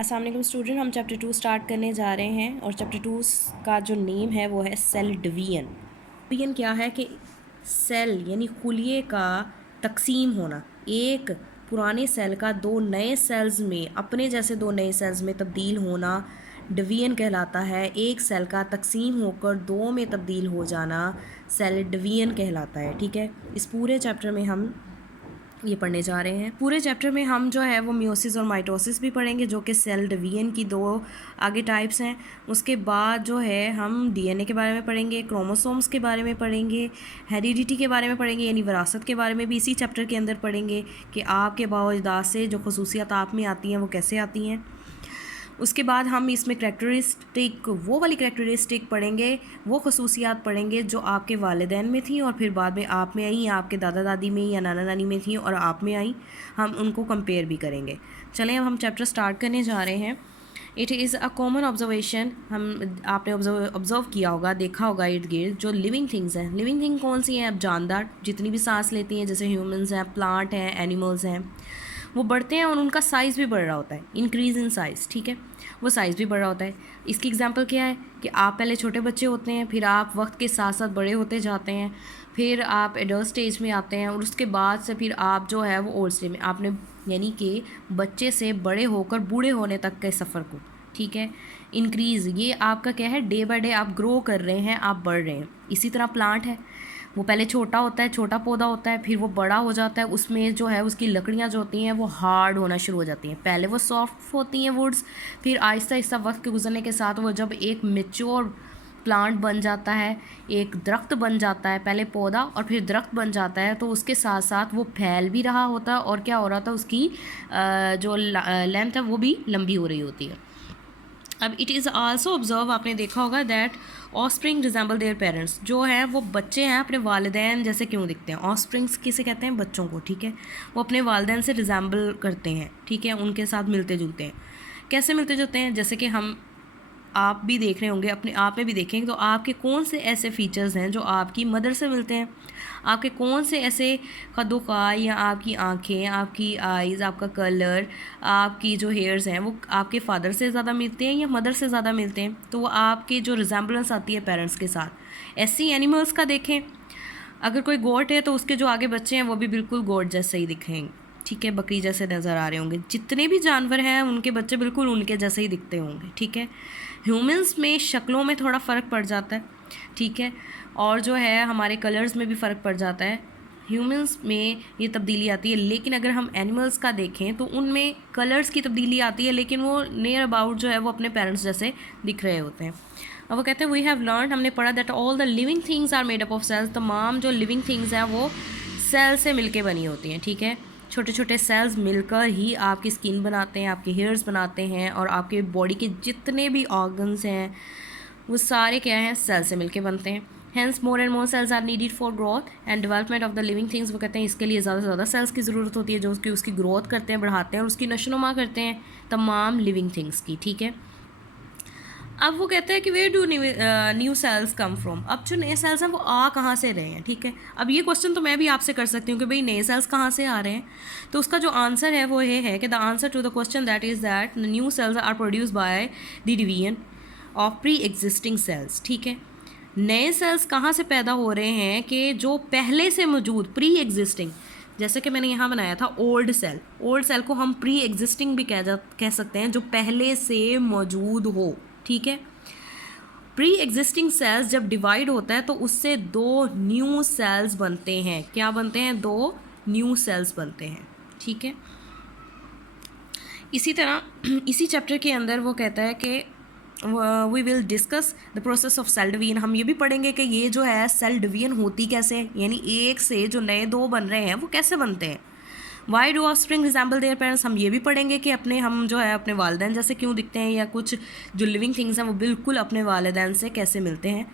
अस्सलाम वालेकुम स्टूडेंट, हम चैप्टर 2 स्टार्ट करने जा रहे हैं और चैप्टर 2 का जो नेम है वो है सेल डिवीजन। डिवीजन क्या है कि सेल यानी खुलिये का तकसीम होना, एक पुराने सेल का दो नए सेल्स में अपने जैसे दो नए सेल्स में तब्दील होना डिवीजन कहलाता है। एक सेल का तकसीम होकर दो में तब्दील हो जाना सेल डिवीजन कहलाता है। ठीक है, इस पूरे चैप्टर में हम ये पढ़ने जा रहे हैं। पूरे चैप्टर में हम जो है वो मियोसिस और माइटोसिस भी पढ़ेंगे, जो कि सेल डिवीजन की दो आगे टाइप्स हैं। उसके बाद जो है हम डीएनए के बारे में पढ़ेंगे, क्रोमोसोम्स के बारे में पढ़ेंगे, हेरिडिटी के बारे में पढ़ेंगे यानी विरासत के बारे में भी इसी चैप्टर के अंदर पढ़ेंगे कि आपके बाओ-अजदाद से जो खसूसियात आप में आती हैं वो कैसे आती हैं। उसके बाद हम इसमें करैक्टरिस्टिक वो वाली करैक्टरिस्टिक पढ़ेंगे, वो खसूसियात पढ़ेंगे जो आपके वालिदैन में थी और फिर बाद में आप में आई, या आपके दादा दादी में या नाना नानी में थी और आप में आई। हम उनको कंपेयर भी करेंगे। चलें अब हम चैप्टर स्टार्ट करने जा रहे हैं। It is a common observation, आपने ऑब्ज़र्व किया होगा, देखा होगा इर्द गिर्द जो लिविंग थिंग्स हैं। लिविंग थिंग कौन सी हैं? अब जानदार जितनी भी सांस लेती हैं, जैसे ह्यूमंस हैं, प्लांट हैं, एनिमल्स हैं, वो बढ़ते हैं और उनका साइज़ भी बढ़ रहा होता है, इंक्रीज़ इन साइज़। ठीक है, वो साइज़ भी बढ़ रहा होता है। इसकी एग्जांपल क्या है कि आप पहले छोटे बच्चे होते हैं, फिर आप वक्त के साथ साथ बड़े होते जाते हैं, फिर आप एडल्ट स्टेज में आते हैं और उसके बाद से फिर आप जो है वो ओल्ड स्टेज में, आपने यानी कि बच्चे से बड़े होकर बूढ़े होने तक के सफ़र को, ठीक है, इंक्रीज़, ये आपका क्या है, डे बाय डे आप ग्रो कर रहे हैं, आप बढ़ रहे हैं। इसी तरह प्लांट है, वो पहले छोटा होता है, छोटा पौधा होता है, फिर वो बड़ा हो जाता है, उसमें जो है उसकी लकड़ियाँ जो होती हैं वो हार्ड होना शुरू हो जाती हैं। पहले वो सॉफ्ट होती हैं वुड्स, फिर आहिस्ता आहिस्ता वक्त के गुजरने के साथ वो जब एक मैच्योर प्लांट बन जाता है, एक दरख्त बन जाता है, पहले पौधा और फिर दरख्त बन जाता है, तो उसके साथ साथ वो फैल भी रहा होता है और क्या हो रहा था, उसकी जो लेंथ है वो भी लंबी हो रही होती है। अब इट इज़ आल्सो ऑब्जर्व, आपने देखा होगा that offspring resemble their parents, जो हैं वो बच्चे हैं अपने वालिदैन जैसे क्यों दिखते हैं। ऑफस्प्रिंग्स किसे कहते हैं? बच्चों को। ठीक है, वो अपने वालिदैन से रिजेंबल करते हैं, ठीक है, उनके साथ मिलते जुलते हैं। कैसे मिलते जुलते हैं? जैसे कि हम आप भी देख रहे होंगे, अपने आप में भी देखेंगे, तो आपके कौन से ऐसे फीचर्स हैं जो आपकी मदर से मिलते हैं, आपके कौन से ऐसे खदोखा या आपकी आँखें, आपकी आइज़, आपका कलर, आपकी जो हेयर्स हैं वो आपके फादर से ज़्यादा मिलते हैं या मदर से ज़्यादा मिलते हैं, तो वो आपके जो रिजेंबलेंस आती है पेरेंट्स के साथ। ऐसी एनिमल्स का देखें, अगर कोई गोट है तो उसके जो आगे बच्चे हैं वो भी बिल्कुल गोट जैसे ही दिखेंगे, ठीक है, बकरी जैसे नज़र आ रहे होंगे। जितने भी जानवर हैं उनके बच्चे बिल्कुल उनके जैसे ही दिखते होंगे। ठीक है, ह्यूमंस में शक्लों में थोड़ा फ़र्क पड़ जाता है, ठीक है, और जो है हमारे कलर्स में भी फ़र्क पड़ जाता है। ह्यूमंस में ये तब्दीली आती है, लेकिन अगर हम एनिमल्स का देखें तो उनमें कलर्स की तब्दीली आती है, लेकिन वो नियर अबाउट जो है वो अपने पेरेंट्स जैसे दिख रहे होते हैं। अब वो कहते हैं वी हैव लर्न, हमने पढ़ा that all the living things are made up of cells, तमाम जो लिविंग थिंग्स हैं वो सेल से मिलके बनी होती हैं। ठीक है, छोटे छोटे सेल्स मिलकर ही आपकी स्किन बनाते हैं, आपके हेयर्स बनाते हैं, और आपके बॉडी के जितने भी ऑर्गन्स हैं वो सारे क्या हैं, सेल से मिलके बनते हैं। Hence more and more cells are needed for growth and development of the living things, वो कहते हैं इसके लिए ज़्यादा से ज़्यादा सेल्स की ज़रूरत होती है जो उसकी ग्रोथ करते हैं, बढ़ाते हैं और उसकी नशोनुमा करते हैं तमाम लिविंग थिंग्स की। ठीक है, अब वो कहते हैं कि where do new cells come from, अब जो नए सेल्स हैं वो आ कहाँ से रहे हैं। ठीक है, अब ये क्वेश्चन तो मैं भी आपसे कर सकती हूँ कि भाई नए सेल्स कहाँ से आ रहे हैं, तो उसका जो आंसर है वो ये है कि the answer to the question that is that the new cells are produce by the division of pre existing cells. ठीक है, नए सेल्स कहाँ से पैदा हो रहे हैं कि जो पहले से मौजूद प्री एग्जिस्टिंग, जैसे कि मैंने यहाँ बनाया था ओल्ड सेल, ओल्ड सेल को हम प्री एग्जिस्टिंग भी कह सकते हैं, जो पहले से मौजूद हो। ठीक है, प्री एग्जिस्टिंग सेल्स जब डिवाइड होता है तो उससे दो न्यू सेल्स बनते हैं। क्या बनते हैं? दो न्यू सेल्स बनते हैं। ठीक है, इसी तरह इसी चैप्टर के अंदर वो कहता है कि we will discuss the process of cell division, हम ये भी पढ़ेंगे कि ये जो है सेल डिवीजन होती कैसे, यानी एक से जो नए दो बन रहे हैं वो कैसे बनते हैं। Why do offspring resemble their parents, हम ये भी पढ़ेंगे कि हम जो है अपने वालिदैन जैसे क्यों दिखते हैं, या कुछ जो लिविंग थिंग्स हैं वो बिल्कुल अपने वालिदैन से कैसे मिलते हैं।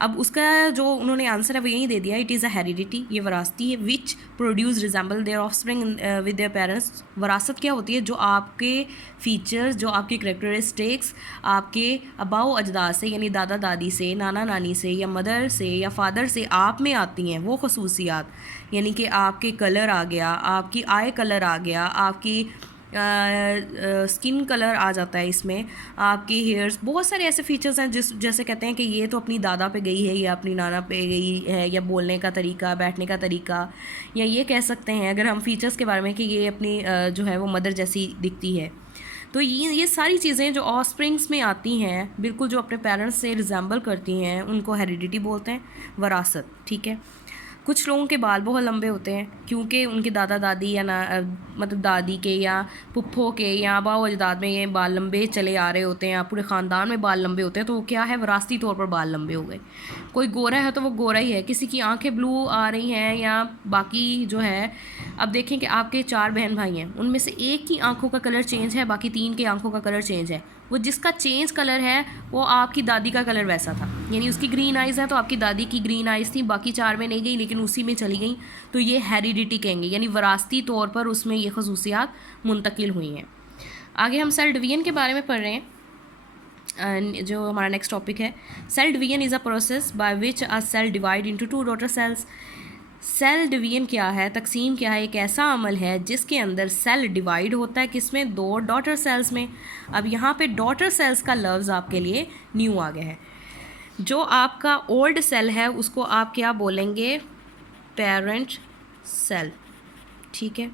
अब उसका जो उन्होंने आंसर है वो यही दे दिया, इट इज़ अ हेरिडिटी, ये वरासती है, which produce resemble there offspring with their parents. वरासत क्या होती है? जो आपके फीचर्स, जो आपकी करेक्टरिस्टिक्स आपके अबाओ अजदाद से यानी दादा दादी से, नाना नानी से, या मदर से या फादर से आप में आती हैं, वो खसूसियात, यानी कि आपके कलर आ गया, आपकी आई कलर आ गया, आपकी स्किन कलर आ जाता है इसमें, आपके हेयर्स, बहुत सारे ऐसे फीचर्स हैं जैसे कहते हैं कि ये तो अपनी दादा पे गई है या अपनी नाना पे गई है, या बोलने का तरीका, बैठने का तरीका, या ये कह सकते हैं अगर हम फीचर्स के बारे में कि ये अपनी जो है वो मदर जैसी दिखती है। तो ये सारी चीज़ें जो ऑफस्प्रिंग्स में आती हैं, बिल्कुल जो अपने पेरेंट्स से रिजेंबल करती हैं, उनको हेरिडिटी बोलते हैं, वरासत। ठीक है। कुछ लोगों के बाल बहुत लंबे होते हैं क्योंकि उनके दादा दादी या ना मतलब दादी के या पुप्पो के या आबा व अजदाद में ये बाल लंबे चले आ रहे होते हैं, या पूरे ख़ानदान में बाल लंबे होते हैं, तो वो क्या है, विरासती तौर पर बाल लंबे हो गए। कोई गोरा है तो वो गोरा ही है, किसी की आंखें ब्लू आ रही हैं, या बाकी जो है, अब देखें कि आपके 4 बहन भाई हैं, उनमें से एक की आंखों का कलर चेंज है, बाकी 3 की आंखों का कलर चेंज है। वो जिसका चेंज कलर है वो आपकी दादी का कलर वैसा था, यानी उसकी ग्रीन आइज़ है तो आपकी दादी की ग्रीन आइज़ थी, बाकी 4 में नहीं गई लेकिन उसी में चली गई, तो ये हेरिडिटी कहेंगे, यानी वरासती तौर पर उसमें ये खसूसियात मुंतकिल हुई हैं। आगे हम सेल डिवीजन के बारे में पढ़ रहे हैं, जो हमारा नेक्स्ट टॉपिक है। Cell division is a process by which a cell divide into 2 daughter cells. Cell division क्या है, तकसीम क्या है, एक ऐसा अमल है जिसके अंदर सेल डिवाइड होता है, किसमें, 2 डॉटर सेल्स में। अब यहाँ पे डॉटर सेल्स का लफ्ज़ आपके लिए न्यू आ गया है। जो आपका ओल्ड सेल है उसको आप क्या बोलेंगे, पेरेंट सेल। ठीक है।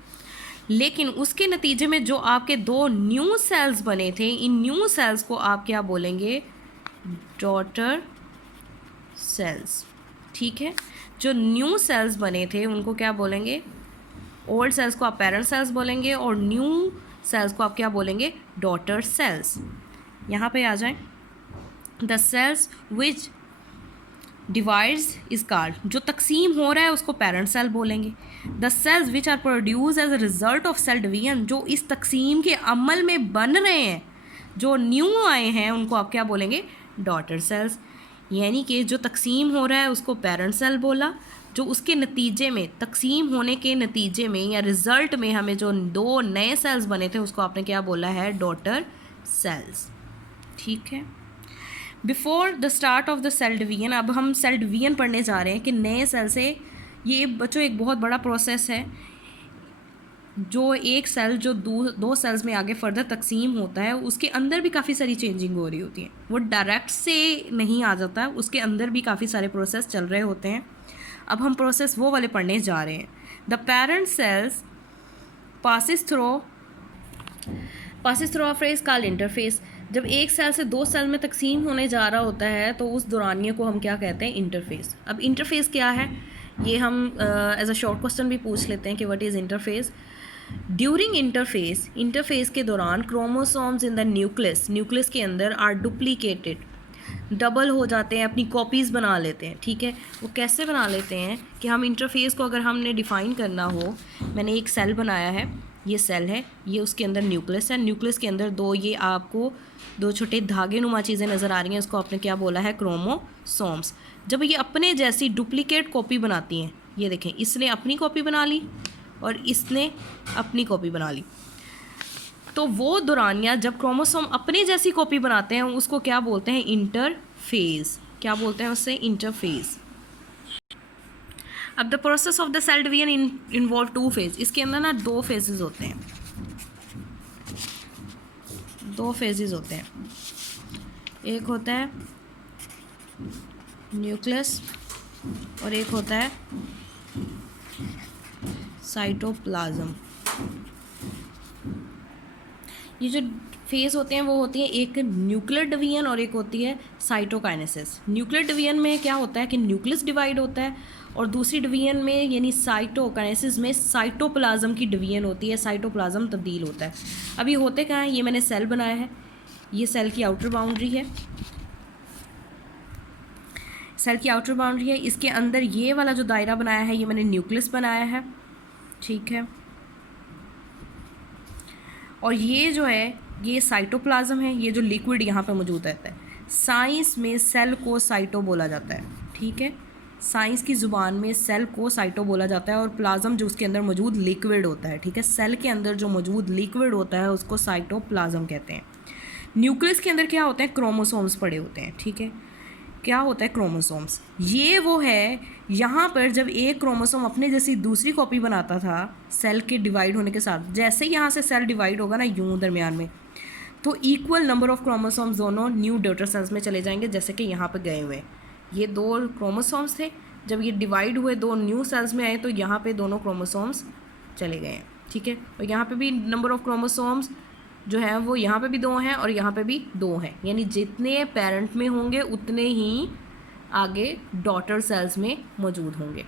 लेकिन उसके नतीजे में जो आपके 2 न्यू सेल्स बने थे, इन न्यू सेल्स को आप क्या बोलेंगे, डॉटर सेल्स। ठीक है। जो न्यू सेल्स बने थे उनको क्या बोलेंगे, ओल्ड सेल्स को आप पेरेंट सेल्स बोलेंगे और न्यू सेल्स को आप क्या बोलेंगे, डॉटर सेल्स। यहाँ पे आ जाएं, the cells which divides is called, जो तकसीम हो रहा है उसको पेरेंट सेल बोलेंगे। The cells which are produce as a result of cell division, जो इस तकसीम के अमल में बन रहे हैं, जो न्यू आए हैं, उनको आप क्या बोलेंगे, डॉटर सेल्स। यानी कि जो तकसीम हो रहा है उसको पेरेंट सेल बोला, जो उसके नतीजे में, तकसीम होने के नतीजे में या रिज़ल्ट में हमें जो 2 नए सेल्स बने थे उसको आपने क्या बोला है, डॉटर सेल्स। ठीक है। Before the start of the cell division, अब हम सेल डिवीजन पढ़ने जा रहे हैं कि नए सेल से, ये बच्चों एक बहुत बड़ा प्रोसेस है। जो एक सेल जो 2 सेल्स में आगे फर्दर तकसीम होता है, उसके अंदर भी काफ़ी सारी चेंजिंग हो रही होती है, वो डायरेक्ट से नहीं आ जाता, उसके अंदर भी काफ़ी सारे प्रोसेस चल रहे होते हैं। अब हम प्रोसेस वो वाले पढ़ने जा रहे हैं। The parent cells passes through a phase called interphase. जब एक सेल से 2 सेल में तकसीम होने जा रहा होता है तो उस दौरानिए को हम क्या कहते हैं, इंटरफेस। अब इंटरफेस क्या है, ये हम एज अ शॉर्ट क्वेश्चन भी पूछ लेते हैं कि what is interface. During interface के दौरान क्रोमोसोम्स इन द न्यूक्लियस के अंदर आर डुप्लीकेटेड, डबल हो जाते हैं, अपनी कॉपीज़ बना लेते हैं। ठीक है। वो कैसे बना लेते हैं कि हम इंटरफेस को अगर हमने डिफ़ाइन करना हो, मैंने एक सेल बनाया है, ये सेल है, ये उसके अंदर न्यूक्लियस है, न्यूक्लियस के अंदर 2 ये आपको 2 छोटे धागे नुमा चीज़ें नज़र आ रही हैं, उसको आपने क्या बोला है, क्रोमोसोम्स। जब ये अपने जैसी डुप्लीकेट कॉपी बनाती हैं, ये देखें, इसने अपनी कॉपी बना ली और इसने अपनी कॉपी बना ली, तो वो दौरानिया जब क्रोमोसोम अपने जैसी कॉपी बनाते हैं उसको क्या बोलते हैं, इंटरफेज। क्या बोलते हैं उससे, इंटरफेज। अब the process of the cell division involve 2 phase. इसके अंदर ना 2 फेजेस होते हैं, 2 फेजेस होते हैं। एक होता है न्यूक्लियस और एक होता है साइटोप्लाज्म। ये जो फेज़ होते हैं वो होती है एक न्यूक्लियर डिवीजन और एक होती है साइटोकाइनेसिस। न्यूक्लियर डिवीजन में क्या होता है कि न्यूक्लियस डिवाइड होता है और दूसरी डिवीजन में यानी साइटोकाइनेसिस में साइटोप्लाज्म की डिवीजन होती है, साइटोप्लाज्म तब्दील होता है। अब ये होते कहाँ हैं, ये मैंने सेल बनाया है, ये सेल की आउटर बाउंड्री है, सेल की आउटर बाउंड्री है, इसके अंदर ये वाला जो दायरा बनाया है ये मैंने न्यूक्लियस बनाया है। ठीक है। और ये जो है ये साइटोप्लाज्म है, ये जो लिक्विड यहाँ पे मौजूद रहता है। साइंस में सेल को साइटो बोला जाता है। ठीक है। साइंस की ज़ुबान में सेल को साइटो बोला जाता है और प्लाज्म जो उसके अंदर मौजूद लिक्विड होता है। ठीक है। सेल के अंदर जो मौजूद लिक्विड होता है उसको साइटोप्लाज्म कहते हैं। न्यूक्लियस के अंदर क्या होते हैं, क्रोमोसोम्स पड़े होते हैं। ठीक है। क्या होता है क्रोमोसोम्स, ये वो है यहाँ पर जब एक क्रोमोसोम अपने जैसी दूसरी कॉपी बनाता था सेल के डिवाइड होने के साथ, जैसे यहाँ से सेल डिवाइड होगा ना यूँ दरमियान में, तो इक्वल नंबर ऑफ क्रोमोसोम्स दोनों न्यू डॉटर सेल्स में चले जाएंगे, जैसे कि यहाँ पर गए हुए ये 2 क्रोमोसोम्स थे, जब ये डिवाइड हुए 2 न्यू सेल्स में आए तो यहाँ पे दोनों क्रोमोसोम्स चले गए हैं, ठीक है। और यहाँ पे भी नंबर ऑफ क्रोमोसोम्स जो है वो यहाँ पे भी 2 हैं और यहाँ पे भी 2 हैं, यानी जितने पेरेंट में होंगे उतने ही आगे डॉटर सेल्स में मौजूद होंगे।